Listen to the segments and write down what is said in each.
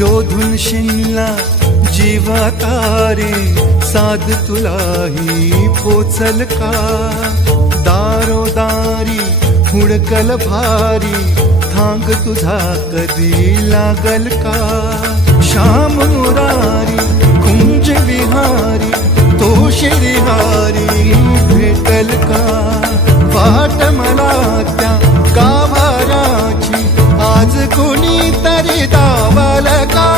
शोधून शिनला जीवा तारे साध तुलाही पोचल का दारोदारी हुडकल भारी थांग तुझा कधी लागल का श्याम मुरारी कुंज विहारी तो शिरिहारी भेटल का वाट मला त्या गाभाराची आज कोणी तरी दावल का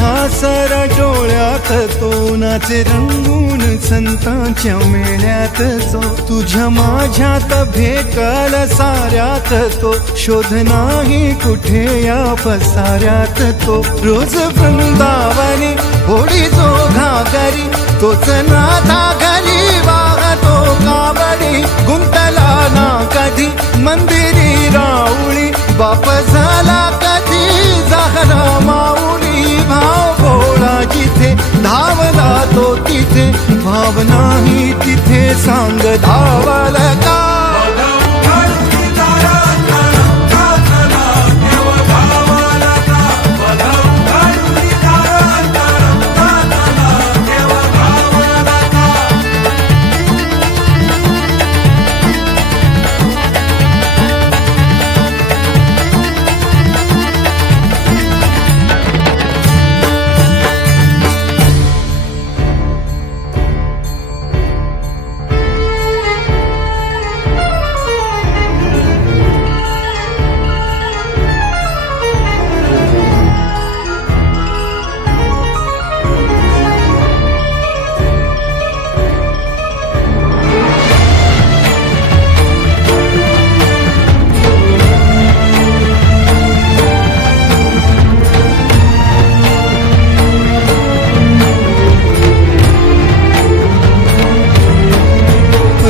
हासर डोळ्यात तो नाचे रंगून संतांच्या मेळ्यात जो तुझ्या माझ्यात भेटल साऱ्यात तो शोध नाही कुठे या पसाऱ्यात तो रोज वृंदावनी होडी जो घागरी तोच नाथा घरी वाहतो कावडी गुंतला ना कधी मंदिरी राऊळी बाप झाला कधी जाहरा माऊली भाव भोळा जिथे धावला तो तिथे भाव नाही तिथे सांग धावल का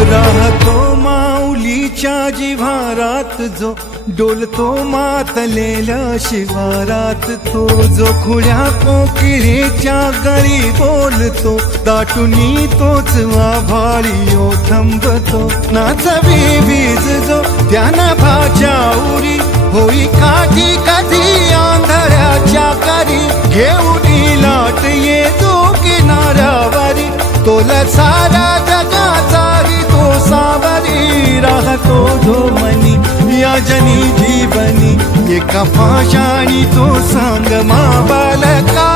राहतो माऊलीच्या जिव्हारात जो डोलतो मातलेल्या शिवारात तो जो खुल्या कोकिळेच्या गळी बोलतो दाटुनी तोच आभाळी थांबतो नाचवी वीज जो त्यानं भाच्या उरी होई काठी कधी आंधळ्याच्या करी घेऊनी लाट येतो किनाऱ्यावरी तोला सारा जगाचा तो सावरी राहतो जो मनी या जनी जीवनी एका पाशाणी तो सांग मा बालका